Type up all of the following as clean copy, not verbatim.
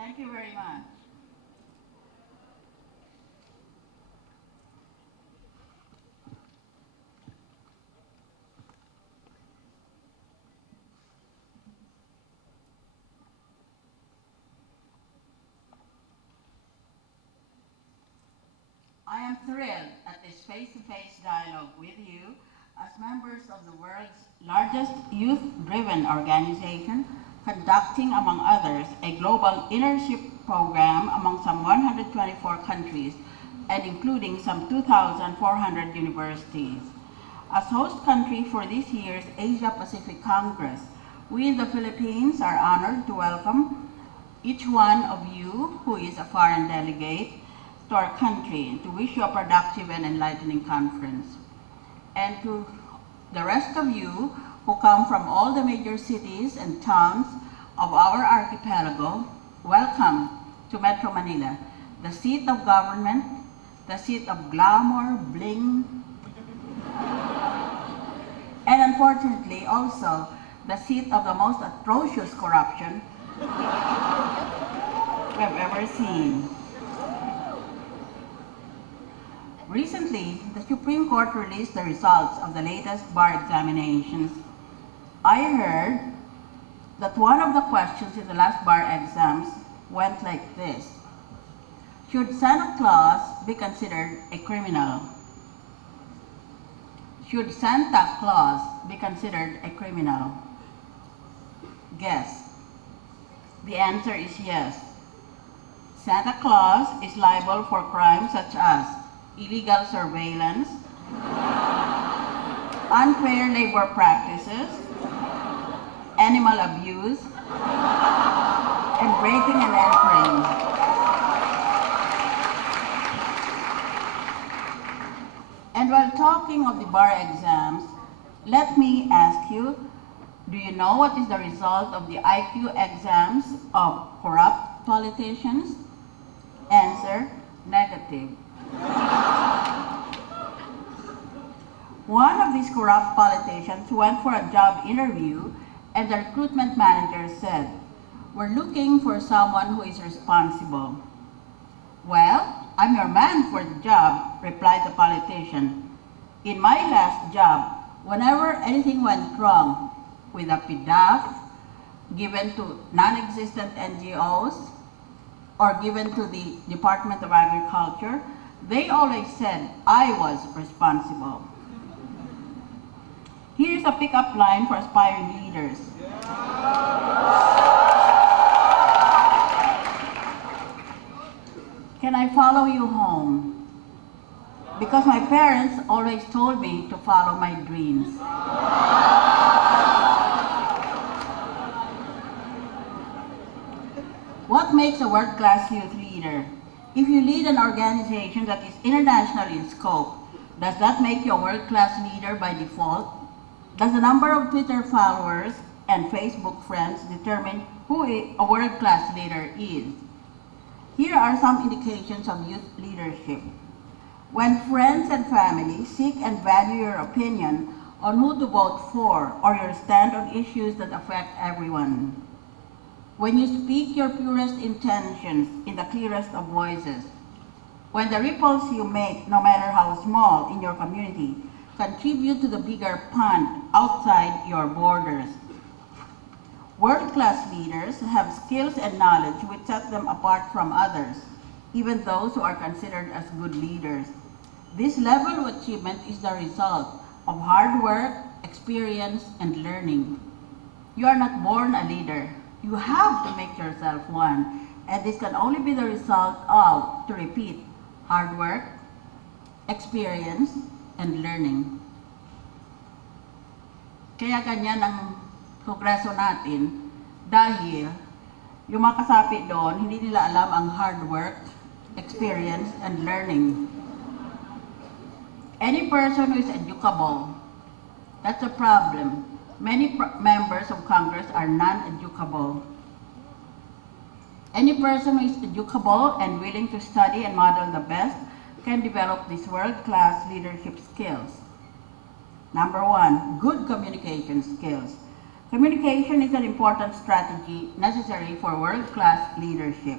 Thank you very much. I am thrilled at this face-to-face dialogue with you as members of the world's largest youth-driven organization, conducting, among others, a global internship program among some 124 countries and including some 2,400 universities. As host country for this year's Asia-Pacific Congress, we in the Philippines are honored to welcome each one of you who is a foreign delegate to our country to wish you a productive and enlightening conference. And to the rest of you who come from all the major cities and towns of our archipelago, welcome to Metro Manila, the seat of government, the seat of glamour, bling, and unfortunately also the seat of the most atrocious corruption we have ever seen. Recently, the Supreme Court released the results of the latest bar examinations. I heard that one of the questions in the last bar exams went like this: should Santa Claus be considered a criminal? Should Santa Claus be considered a criminal? Guess. The answer is yes. Santa Claus is liable for crimes such as illegal surveillance, unfair labor practices, animal abuse, and breaking and entering. And while talking of the bar exams, let me ask you, do you know what is the result of the IQ exams of corrupt politicians? Answer, negative. One of these corrupt politicians went for a job interview and the recruitment manager said, "We're looking for someone who is responsible." "Well, I'm your man for the job," replied the politician. "In my last job, whenever anything went wrong with a PDAF given to non-existent NGOs or given to the Department of Agriculture, they always said I was responsible." Here's a pickup line for aspiring leaders. Can I follow you home? Because my parents always told me to follow my dreams. What makes a world-class youth leader? If you lead an organization that is international in scope, does that make you a world-class leader by default? Does the number of Twitter followers and Facebook friends determine who a world-class leader is? Here are some indications of youth leadership. When friends and family seek and value your opinion on who to vote for or your stand on issues that affect everyone. When you speak your purest intentions in the clearest of voices. When the ripples you make, no matter how small, in your community contribute to the bigger pond outside your borders. World-class leaders have skills and knowledge which set them apart from others, even those who are considered as good leaders. This level of achievement is the result of hard work, experience, and learning. You are not born a leader. You have to make yourself one, and this can only be the result of, to repeat, hard work, experience, and learning. Kaya ganyan ang kongreso natin dahil yung mga kasapi doon, hindi nila alam ang hard work, experience, and learning. Any person who is educable, that's a problem. Many members of Congress are non-educable. Any person who is educable and willing to study and model the best can develop these world-class leadership skills. Number one, good communication skills. Communication is an important strategy necessary for world-class leadership.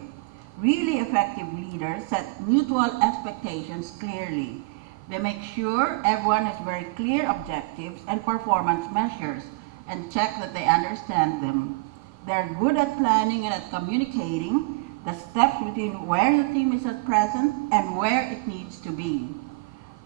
Really effective leaders set mutual expectations clearly. They make sure everyone has very clear objectives and performance measures and check that they understand them. They're good at planning and at communicating the steps between where the team is at present and where it needs to be.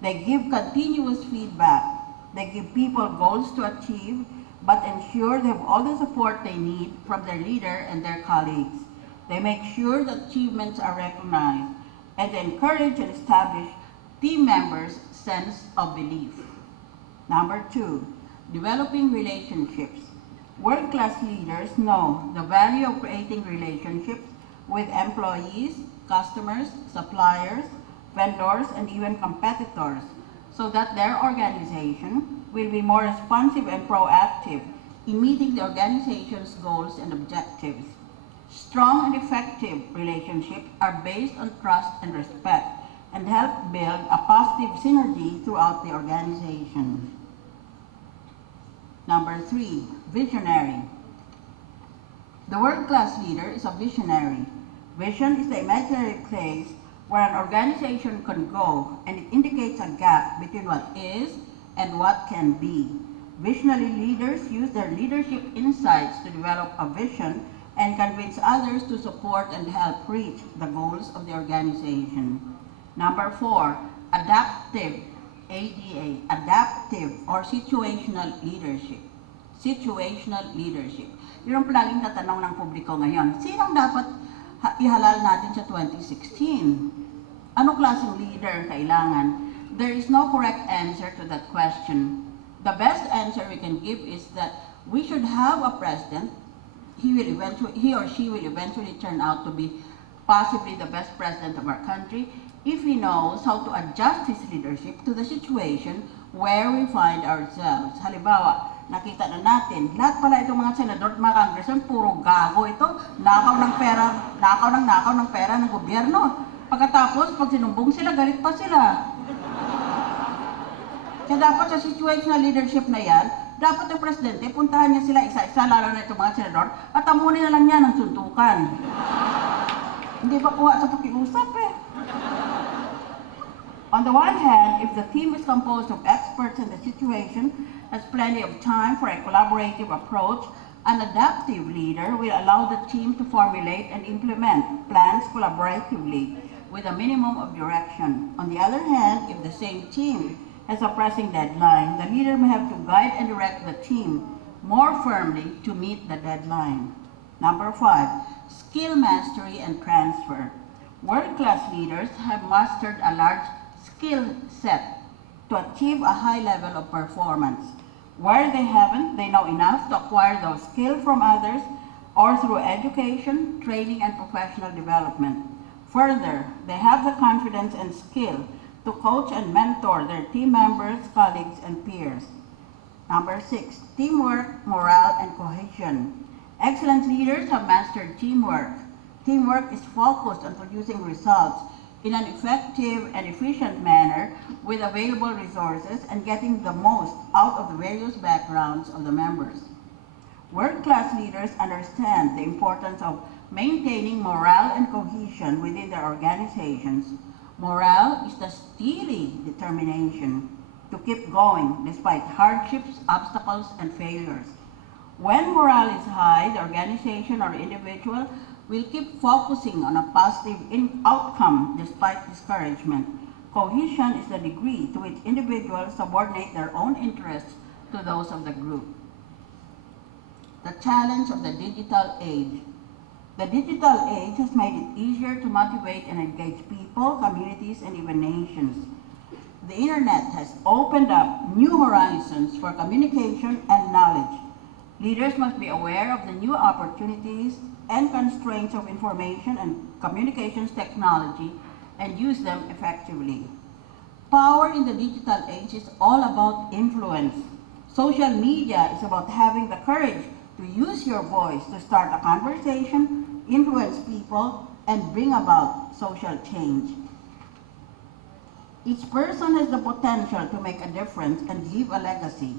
They give continuous feedback. They give people goals to achieve, but ensure they have all the support they need from their leader and their colleagues. They make sure that achievements are recognized, and they encourage and establish team members' sense of belief. Number 2, developing relationships. World-class leaders know the value of creating relationships with employees, customers, suppliers, vendors, and even competitors, so that their organization will be more responsive and proactive in meeting the organization's goals and objectives. Strong and effective relationships are based on trust and respect and help build a positive synergy throughout the organization. Number 3, visionary. The world-class leader is a visionary. Vision is the imaginary place where an organization can go, and it indicates a gap between what is and what can be. Visionary leaders use their leadership insights to develop a vision and convince others to support and help reach the goals of the organization. Number 4, adaptive, ADA, adaptive or situational leadership. Situational leadership. Yun ang palaging tatanong ng publiko ngayon. Sinong dapat ihalal natin sa 2016? Ano klaseng leader ang kailangan? There is no correct answer to that question. The best answer we can give is that we should have a president. He or she will eventually turn out to be possibly the best president of our country if he knows how to adjust his leadership to the situation where we find ourselves. Halimbawa, nakita na natin, lahat pala itong mga senador at mga congressman, puro gago ito, nakaw ng pera ng gobyerno. Pagkatapos, pag sinumbong sila, galit pa sila. Kaya dapat sa situational leadership na yan, dapat ang presidente, puntahan niya sila isa-isa, lalo na itong mga senador, at amunin na lang niya ng suntukan. Hindi ba kuha sa pakiusap eh? On the one hand, if the team is composed of experts in the situation, has plenty of time for a collaborative approach, an adaptive leader will allow the team to formulate and implement plans collaboratively with a minimum of direction. On the other hand, if the same team has a pressing deadline, the leader may have to guide and direct the team more firmly to meet the deadline. Number 5, skill mastery and transfer. World-class leaders have mastered a large skill set to achieve a high level of performance. Where they haven't, they know enough to acquire those skills from others or through education, training, and professional development. Further, they have the confidence and skill to coach and mentor their team members, colleagues, and peers. Number 6, teamwork, morale, and cohesion. Excellent leaders have mastered teamwork. Teamwork is focused on producing results in an effective and efficient manner with available resources and getting the most out of the various backgrounds of the members. World-class leaders understand the importance of maintaining morale and cohesion within their organizations. Morale is the steely determination to keep going despite hardships, obstacles, and failures. When morale is high, the organization or individual will keep focusing on a positive outcome despite discouragement. Cohesion is the degree to which individuals subordinate their own interests to those of the group. The challenge of the digital age. The digital age has made it easier to motivate and engage people, communities, and even nations. The internet has opened up new horizons for communication and knowledge. Leaders must be aware of the new opportunities and constraints of information and communications technology and use them effectively. Power in the digital age is all about influence. Social media is about having the courage to use your voice to start a conversation, influence people, and bring about social change. Each person has the potential to make a difference and leave a legacy.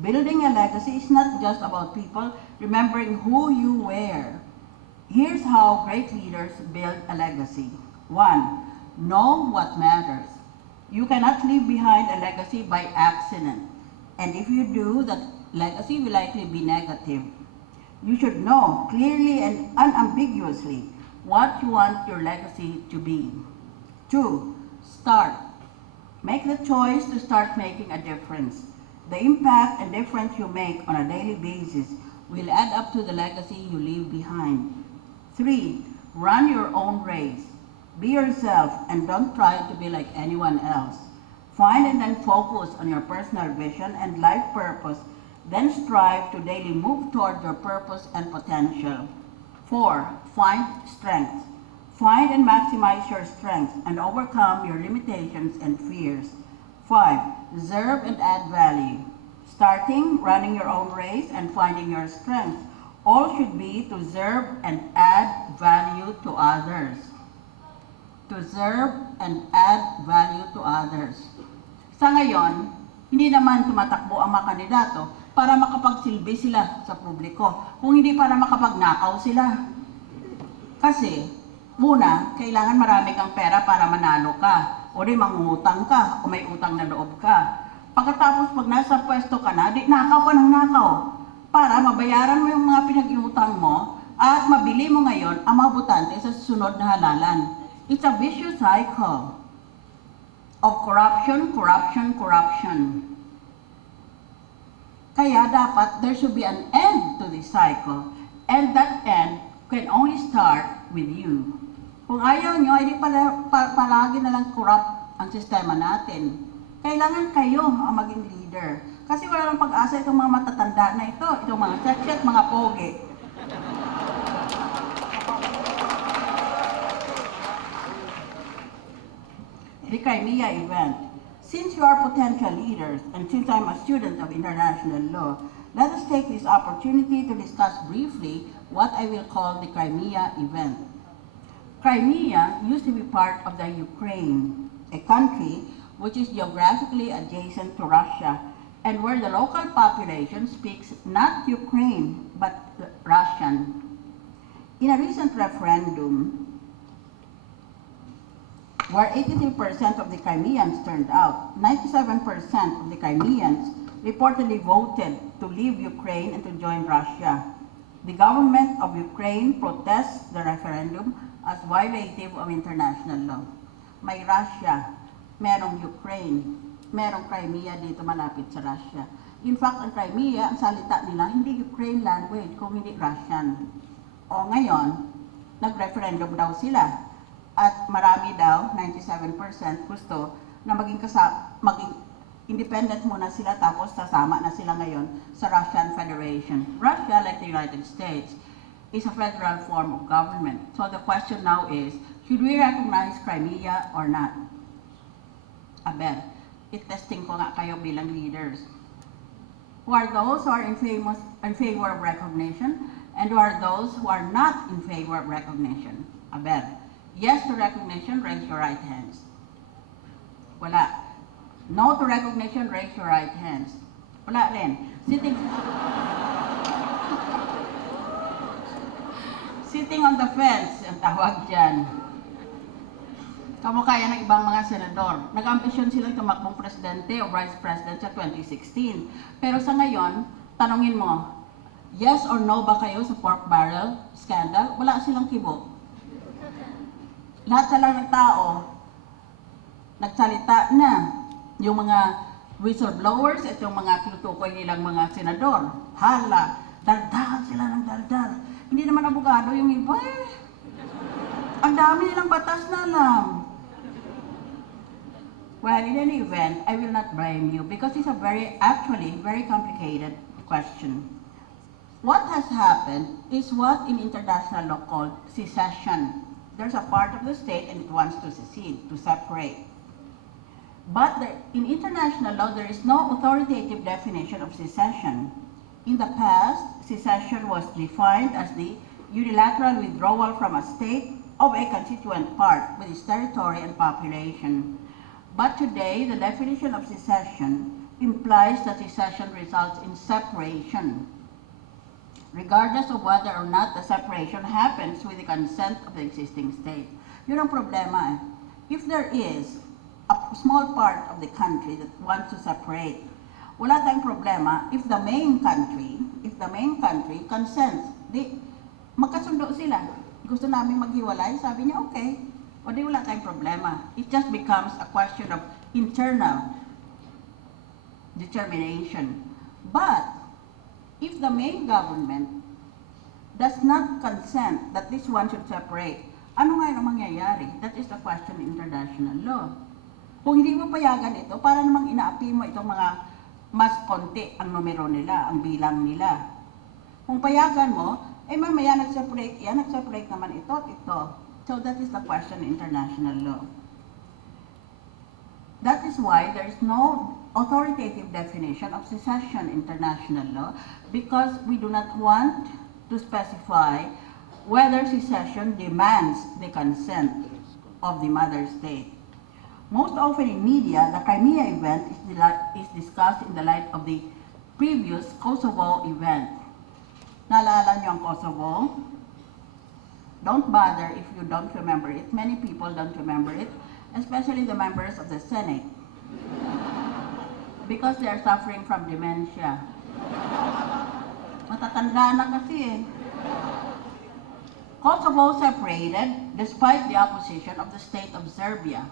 Building a legacy is not just about people remembering who you were. Here's how great leaders build a legacy. 1. Know what matters. You cannot leave behind a legacy by accident. And if you do, that legacy will likely be negative. You should know clearly and unambiguously what you want your legacy to be. 2. Start. Make the choice to start making a difference. The impact and difference you make on a daily basis will add up to the legacy you leave behind. 3. Run your own race. Be yourself and don't try to be like anyone else. Find and then focus on your personal vision and life purpose, then strive to daily move toward your purpose and potential. 4. Find strengths. Find and maximize your strengths and overcome your limitations and fears. 5. Serve and add value. Starting, running your own race, and finding your strengths, all should be to serve and add value to others. To serve and add value to others. Sa ngayon, hindi naman tumatakbo ang mga kandidato para makapagsilbi sila sa publiko, kung hindi para makapagnakaw sila. Kasi, una, kailangan marami kang pera para manalo ka, o di mangungutang ka, o may utang na loob ka. Pagkatapos pag nasa pwesto ka na, di nakaw ka ng nakaw, para mabayaran mo yung mga pinag-iutang mo, at mabili mo ngayon ang mga botante sa susunod na halalan. It's a vicious cycle of corruption, corruption, corruption. Kaya dapat there should be an end to this cycle. And that end can only start with you. Kung ayaw nyo, ay palagi na lang corrupt ang sistema natin. Kailangan kayo ang maging leader. Kasi wala nang pag-asa itong mga matatanda na ito, itong mga check-check, mga pogi. The Crimea event. Since you are potential leaders, and since I'm a student of international law, let us take this opportunity to discuss briefly what I will call the Crimea event. Crimea used to be part of the Ukraine, a country which is geographically adjacent to Russia, and where the local population speaks not Ukraine, but Russian. In a recent referendum, where 83% of the Crimeans turned out, 97% of the Crimeans reportedly voted to leave Ukraine and to join Russia. The government of Ukraine protests the referendum as violative of international law. May Russia, merong Ukraine, merong Crimea dito malapit sa Russia. In fact, ang Crimea, ang salita nila, hindi Ukraine language, kung hindi Russian. O ngayon, nag-referendum daw sila. At marami daw, 97% gusto na maging independent muna sila tapos sasama na sila ngayon sa Russian Federation. Russia, like the United States, is a federal form of government. So the question now is, should we recognize Crimea or not? Aber, itesting ko nga kayo bilang leaders. Who are those who are in favor of recognition and who are those who are not in favor of recognition? Aber, yes to recognition, raise your right hands. Wala. No to recognition, raise your right hands. Wala rin. Sitting on the fence, ang tawag dyan. Kamukha yan ng ibang mga senador. Nag-ambisyon silang tumakbong presidente o vice president sa 2016. Pero sa ngayon, tanungin mo, yes or no ba kayo sa pork barrel scandal? Wala silang kibo. Lahat na lang ng tao, nagsalita na. Yung mga whistleblowers, itong mga tinutukoy nilang mga senador. Hala, daldal sila ng daldal. Hindi naman abogado yung iba eh. Ang dami nilang batas na alam. Well, in any event, I will not blame you because it's a very complicated question. What has happened is what in international law called secession. There's a part of the state and it wants to secede, to separate. But in international law, there is no authoritative definition of secession. In the past, secession was defined as the unilateral withdrawal from a state of a constituent part with its territory and population. But today, the definition of secession implies that secession results in separation, regardless of whether or not the separation happens with the consent of the existing state. Yun ang problema eh. If there is a small part of the country that wants to separate, wala tayong problema if the main country consents. Di, magkasundo sila. Gusto namin maghiwalay, sabi niya okay. O di wala tayong problema. It just becomes a question of internal determination. But if the main government does not consent that this one should separate, ano nga ang mangyayari? That is the question in international law. Kung hindi mo payagan ito, para namang inaapi mo itong mga mas konti ang numero nila, ang bilang nila. Kung payagan mo, eh mamaya nag-separate yan, nag-separate naman ito at ito. So that is the question in international law. That is why there is no authoritative definition of secession in international law, because we do not want to specify whether secession demands the consent of the mother state. Most often in media, the Crimea event is discussed in the light of the previous Kosovo event. Naalala niyo ang Kosovo? Don't bother if you don't remember it. Many people don't remember it, especially the members of the Senate, because they are suffering from dementia. Matatanda na kasi eh. Kosovo separated despite the opposition of the state of Serbia.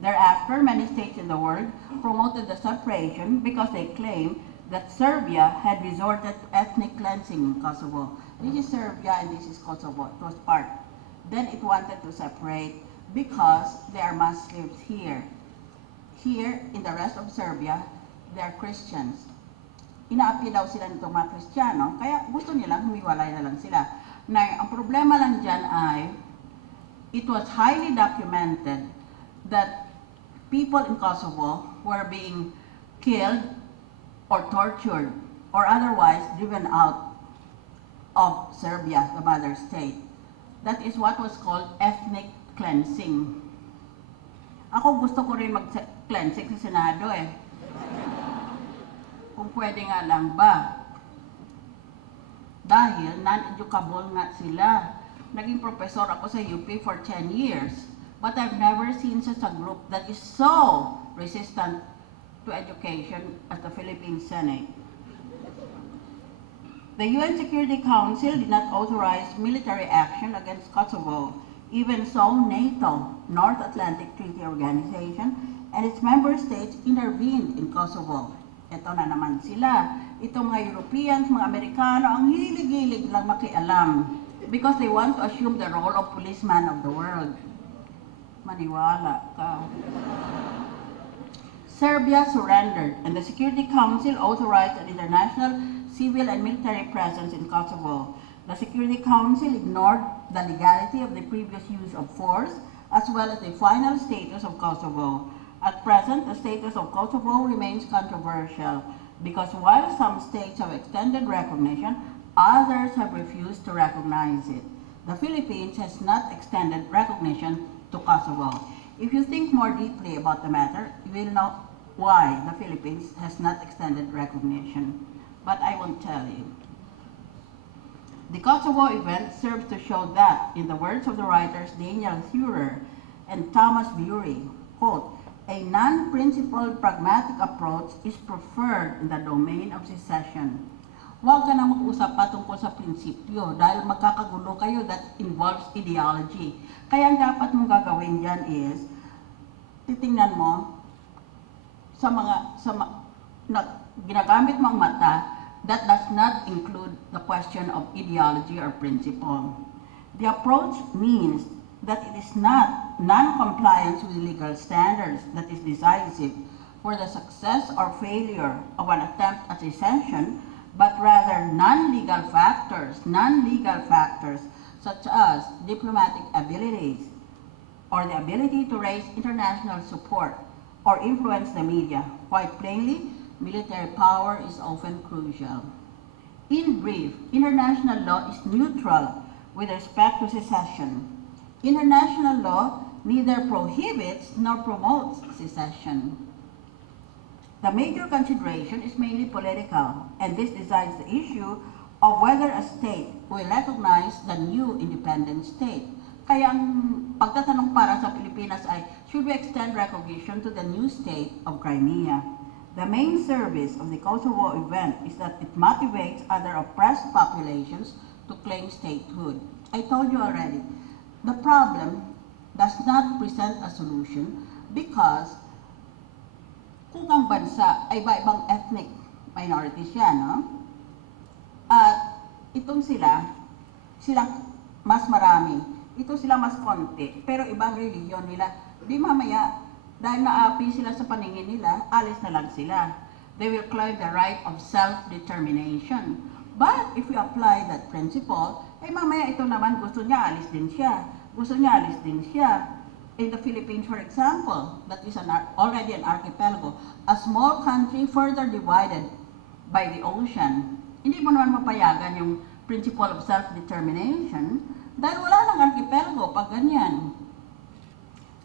Thereafter, many states in the world promoted the separation because they claimed that Serbia had resorted to ethnic cleansing in Kosovo. This is Serbia and this is Kosovo. It was part. Then it wanted to separate because there are Muslims here. Here, in the rest of Serbia, they are Christians. Inaapi daw sila nitong mga Kristiyano, kaya gusto nilang humiwalay na lang sila. Na ang problema lang dyan ay, it was highly documented that people in Kosovo were being killed or tortured or otherwise driven out of Serbia, the mother state. That is what was called ethnic cleansing. Ako gusto ko rin mag-cleansing sa Senado eh. Kung pwede nga lang ba. Dahil non-educable nga sila. Naging professor ako sa UP for 10 years. But I've never seen such a group that is so resistant to education as the Philippine Senate. The UN Security Council did not authorize military action against Kosovo. Even so, NATO, North Atlantic Treaty Organization, and its member states intervened in Kosovo. Ito na naman sila. Itong mga Europeans, mga Amerikano, ang hilig-hilig lang makialam because they want to assume the role of policeman of the world. Maniwala ka. Serbia surrendered, and the Security Council authorized an international civil and military presence in Kosovo. The Security Council ignored the legality of the previous use of force, as well as the final status of Kosovo. At present, the status of Kosovo remains controversial, because while some states have extended recognition, others have refused to recognize it. The Philippines has not extended recognition to Kosovo. If you think more deeply about the matter, you will know why the Philippines has not extended recognition. But I won't tell you. The Kosovo event serves to show that, in the words of the writers Daniel Thurer and Thomas Bury, quote, a non-principled pragmatic approach is preferred in the domain of secession. Huwag ka na mag-usap pa tungkol sa prinsipyo dahil magkakagulo kayo that involves ideology. Kaya ang dapat mong gagawin dyan is, titingnan mo na ginagamit mo ang mata that does not include the question of ideology or principle. The approach means that it is not non-compliance with legal standards that is decisive for the success or failure of an attempt at secession, but rather non-legal factors such as diplomatic abilities or the ability to raise international support or influence the media. Quite plainly, military power is often crucial. In brief, international law is neutral with respect to secession. International law neither prohibits nor promotes secession. The major consideration is mainly political, and this decides the issue of whether a state will recognize the new independent state. Kaya ang pagtatanong para sa Pilipinas ay, should we extend recognition to the new state of Crimea? The main service of the Kosovo event is that it motivates other oppressed populations to claim statehood. I told you already, the problem does not present a solution because kung ang bansa ay iba-ibang ethnic minorities yan, no? At itong silang mas marami, ito sila mas konti, pero ibang reliyon nila, di mamaya, dahil naapi sila sa paningin nila, alis na lang sila. They will claim the right of self-determination. But if we apply that principle, ay mamaya ito naman gusto niya, alis din siya. Gusto niya, alis din siya. In the Philippines, for example, that is already an archipelago, a small country further divided by the ocean. Hindi mo naman mapayagan yung principle of self-determination dahil wala nang archipelago pag ganyan.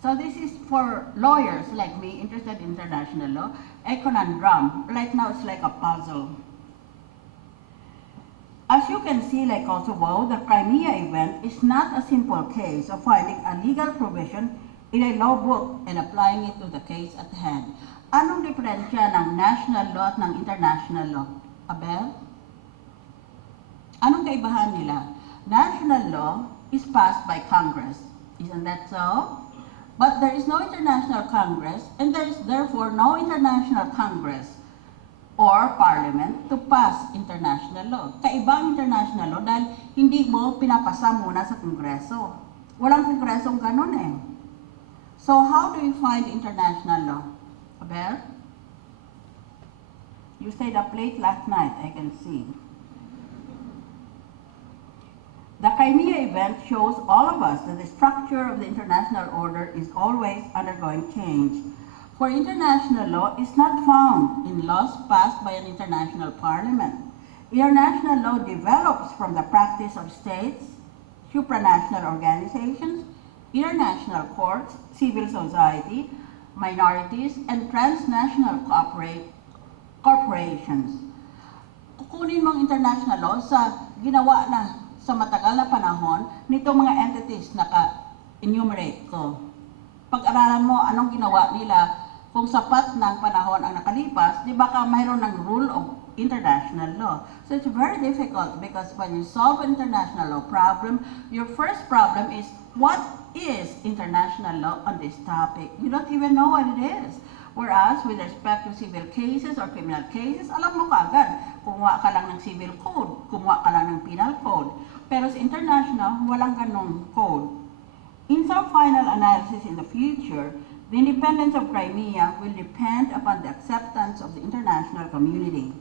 So this is for lawyers like me interested in international law, a conundrum. Right now it's like a puzzle. As you can see, like Kosovo, the Crimea event is not a simple case of finding a legal provision in a law book and applying it to the case at hand. Anong diferensya ng national law at ng international law? Abel? Anong kaibahan nila? National law is passed by Congress. Isn't that so? But there is no international Congress, and there is therefore no international Congress or Parliament to pass international law. Kaiba ang international law dahil hindi mo pinapasa muna sa Kongreso. Walang Kongresong ganun eh. So how do you find international law? Abel? You stayed up late last night, I can see. The Crimea event shows all of us that the structure of the international order is always undergoing change. For international law is not found in laws passed by an international parliament. International law develops from the practice of states, supranational organizations, international courts, civil society, minorities, and transnational corporations. Kukunin mo ang international law sa ginawa na sa matagal na panahon nito mga entities na ka-enumerate ko. Pag-aralan mo anong ginawa nila, kung sapat ng panahon ang nakalipas, di baka mayroon ng rule of international law. So it's very difficult because when you solve an international law problem, your first problem is, what is international law on this topic? You don't even know what it is. Whereas, with respect to civil cases or criminal cases, alam mo kaagad, kumuha ka lang ng civil code, kumuha ka lang ng penal code. Pero sa international, walang ganong code. In some final analysis in the future, the independence of Crimea will depend upon the acceptance of the international community.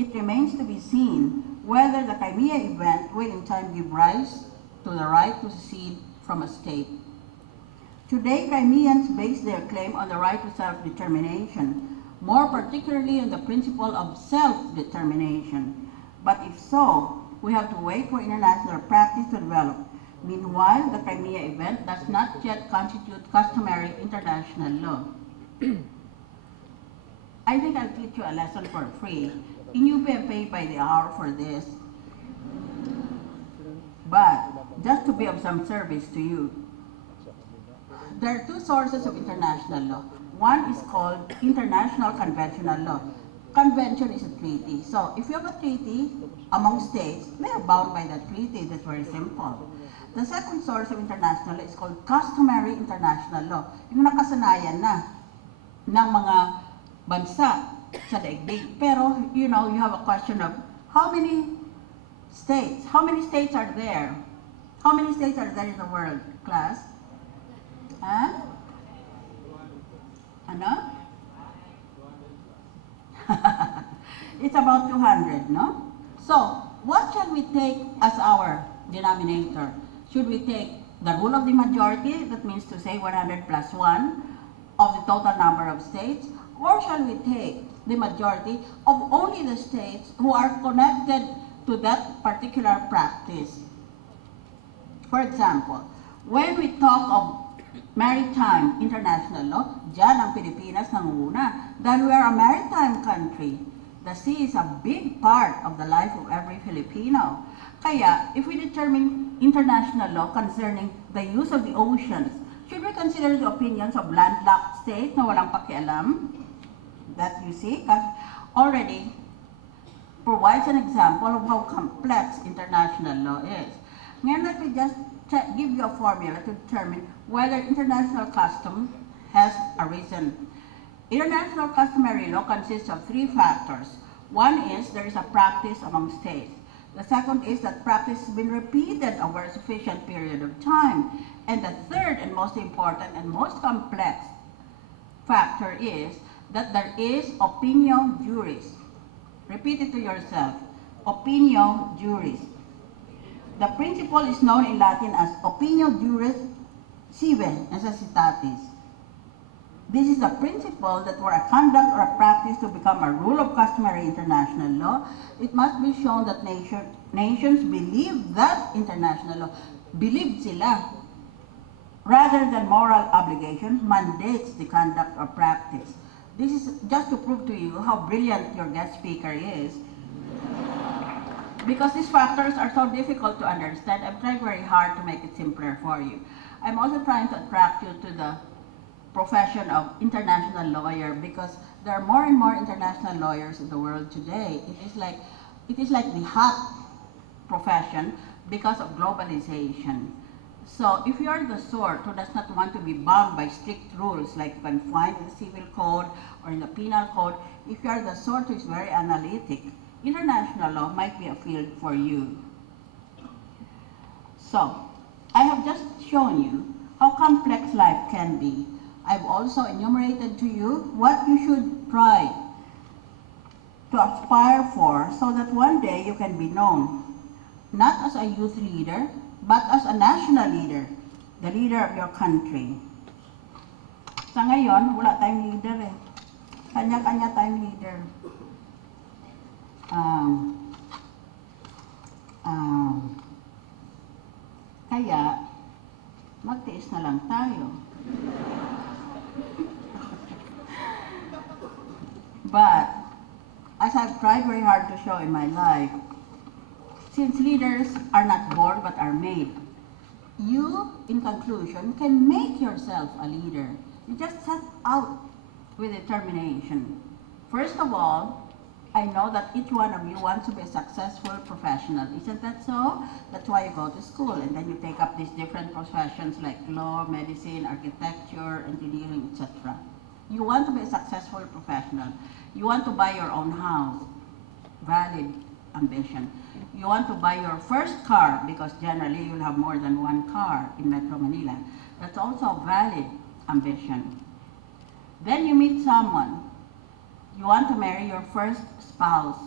It remains to be seen whether the Crimea event will in time give rise to the right to secede from a state. Today, Crimeans base their claim on the right to self-determination, more particularly on the principle of self-determination. But if so, we have to wait for international practice to develop. Meanwhile, the Crimea event does not yet constitute customary international law. I think I'll teach you a lesson for free. And you pay by the hour for this. But, just to be of some service to you, there are two sources of international law. One is called international conventional law. Convention is a treaty. So, if you have a treaty among states, they are bound by that treaty. That's very simple. The second source of international law is called customary international law. Yung nakasanayan na ng mga bansa sa daigdig. Pero, you know, you have a question of how many states? How many states are there? How many states are there in the world, class? Huh? Ano? It's about 200, no? So, what shall we take as our denominator? Should we take the rule of the majority, that means to say 100 plus 1 of the total number of states, or shall we take the majority of only the states who are connected to that particular practice? For example, when we talk of maritime international law, dyan ang Pilipinas nanguna. Dahil we are a maritime country. The sea is a big part of the life of every Filipino. Kaya, if we determine international law concerning the use of the oceans, should we consider the opinions of landlocked states na walang pakialam? That you see, already provides an example of how complex international law is. Ngayon, let me just give you a formula to determine whether international custom has arisen. International customary law consists of three factors. One is there is a practice among states. The second is that practice has been repeated over a sufficient period of time. And the third and most important and most complex factor is that there is opinio juris. Repeat it to yourself. Opinio juris. The principle is known in Latin as opinio juris sive necessitatis. This is the principle that for a conduct or a practice to become a rule of customary international law, it must be shown that nations believe that international law, believe sila, rather than moral obligation, mandates the conduct or practice. This is just to prove to you how brilliant your guest speaker is. Because these factors are so difficult to understand, I'm trying very hard to make it simpler for you. I'm also trying to attract you to the profession of international lawyer because there are more and more international lawyers in the world today. It is like the hot profession because of globalization. So if you are the sort who does not want to be bound by strict rules like you can find in the civil code or in the penal code, if you are the sort who is very analytic, international law might be a field for you. So I have just shown you how complex life can be. I've also enumerated to you what you should try to aspire for so that one day you can be known, not as a youth leader, but as a national leader, the leader of your country. Sa ngayon, wala tayong leader eh. Kanya-kanya tayong leader. Kaya, magtiis na lang tayo. But, as I've tried very hard to show in my life, since leaders are not born but are made, you, in conclusion, can make yourself a leader. You just set out with determination. First of all, I know that each one of you wants to be a successful professional. Isn't that so? That's why you go to school and then you take up these different professions like law, medicine, architecture, engineering, etc. You want to be a successful professional. You want to buy your own house. Valid ambition. You want to buy your first car because generally you'll have more than one car in Metro Manila. That's also a valid ambition. Then you meet someone. You want to marry your first spouse.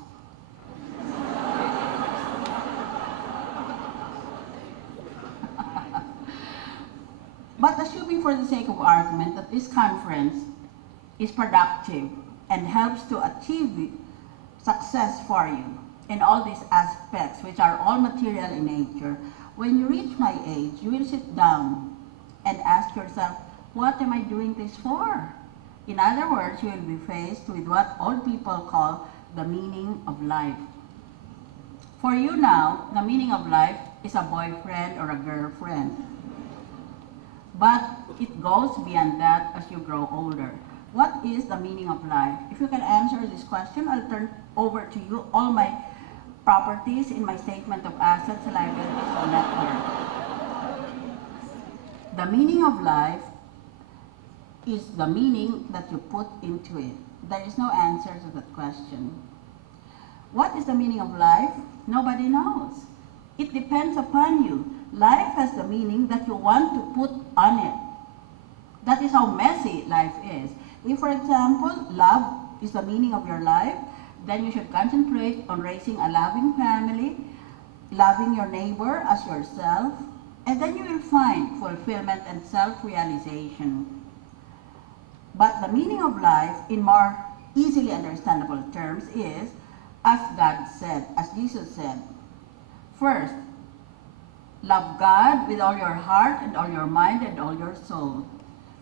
But assuming for the sake of argument that this conference is productive and helps to achieve success for you in all these aspects, which are all material in nature, when you reach my age, you will sit down and ask yourself, what am I doing this for? In other words, you will be faced with what old people call the meaning of life. For you now, the meaning of life is a boyfriend or a girlfriend. But it goes beyond that as you grow older. What is the meaning of life? If you can answer this question, I'll turn over to you all my properties in my statement of assets, liabilities, and net worth. The meaning of life is the meaning that you put into it. There is no answer to that question. What is the meaning of life? Nobody knows. It depends upon you. Life has the meaning that you want to put on it. That is how messy life is. If, for example, love is the meaning of your life, then you should concentrate on raising a loving family, loving your neighbor as yourself, and then you will find fulfillment and self-realization. But the meaning of life, in more easily understandable terms, is, as God said, as Jesus said, first, Love God with all your heart and all your mind and all your soul.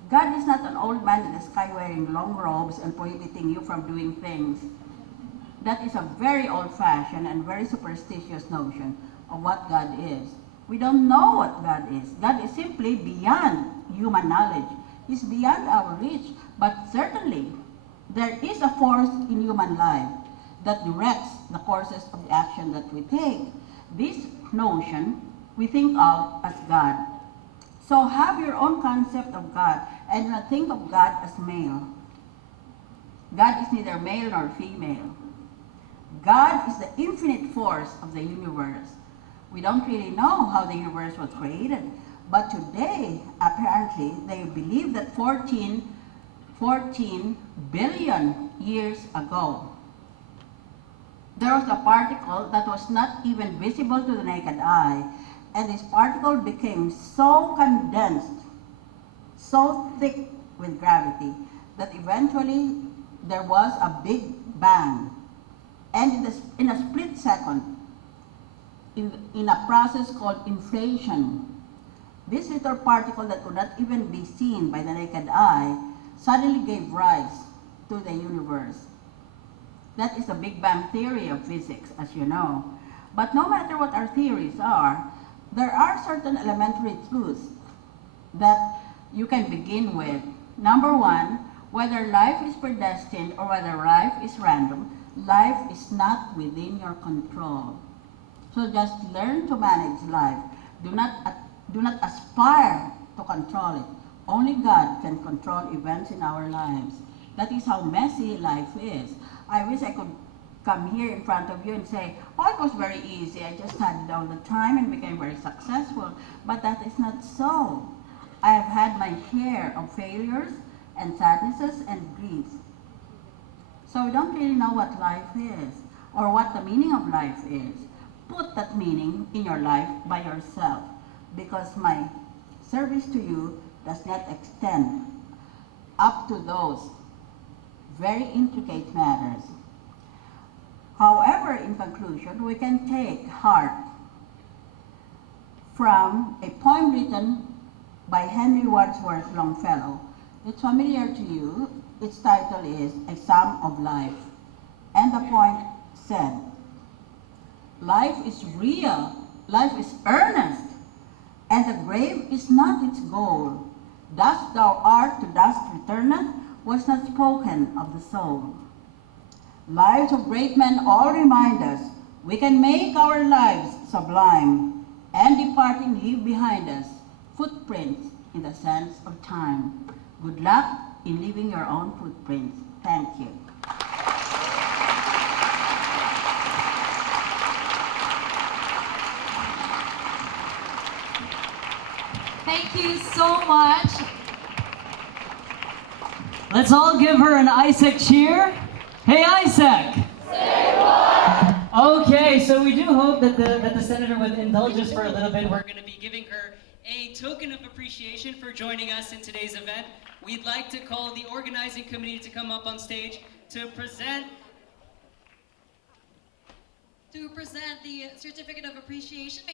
God is not an old man in the sky wearing long robes and prohibiting you from doing things. That is a very old-fashioned and very superstitious notion of what God is. We don't know what God is. God is simply beyond human knowledge. He's beyond our reach. But certainly, there is a force in human life that directs the courses of the action that we take. This notion we think of as God. So have your own concept of God and not think of God as male. God is neither male nor female. God is the infinite force of the universe. We don't really know how the universe was created, but today, apparently, they believe that 14 billion years ago, there was a particle that was not even visible to the naked eye, and this particle became so condensed, so thick with gravity, that eventually there was a big bang. And in a split second, in a process called inflation, this little particle that could not even be seen by the naked eye suddenly gave rise to the universe. That is the Big Bang theory of physics, as you know. But no matter what our theories are, there are certain elementary truths that you can begin with. Number one, whether life is predestined or whether life is random, life is not within your control. So just learn to manage life. Do not aspire to control it. Only God can control events in our lives. That is how messy life is. I wish I could come here in front of you and say, oh, it was very easy. I just studied all the time and became very successful. But that is not so. I have had my share of failures and sadnesses and griefs. So we don't really know what life is or what the meaning of life is. Put that meaning in your life by yourself, because my service to you does not extend up to those very intricate matters. However, in conclusion, we can take heart from a poem written by Henry Wadsworth Longfellow. It's familiar to you. Its title is A Psalm of Life. And the poem said, life is real, life is earnest, and the grave is not its goal. Dust thou art, to dust returneth, was not spoken of the soul. Lives of great men all remind us we can make our lives sublime, and departing leave behind us footprints in the sands of time. Good luck in leaving your own footprints. Thank you. Thank you so much. Let's all give her an Isaac cheer. Hey, Isaac! Say what? Okay, so we do hope that the senator would indulge us for a little bit. We're going to be giving her a token of appreciation for joining us in today's event. We'd like to call the organizing committee to come up on stage to present the certificate of appreciation.